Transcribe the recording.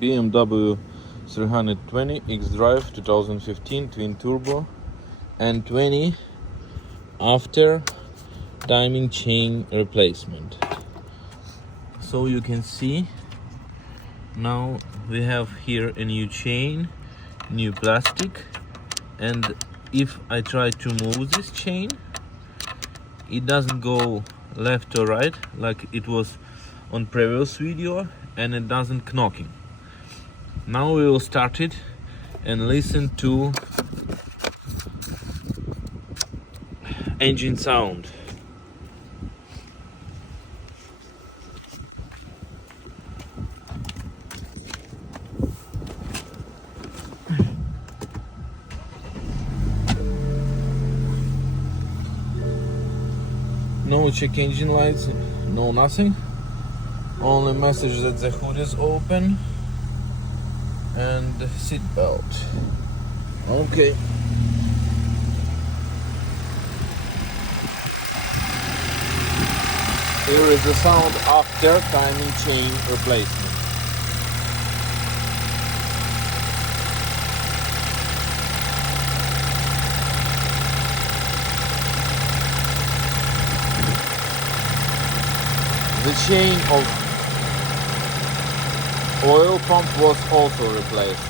BMW 320xdrive 2015 twin turbo N20 after timing chain replacement. So you can see now we have here a new chain, new plastic, and if I try to move this chain, it doesn't go left or right like it was on previous video, and it doesn't knocking. Now we will start it and listen to engine sound. No check engine lights, no nothing. Only message that the hood is open and seat belt. Okay. Here is the sound after timing chain replacement. The chain of oil pump was also replaced.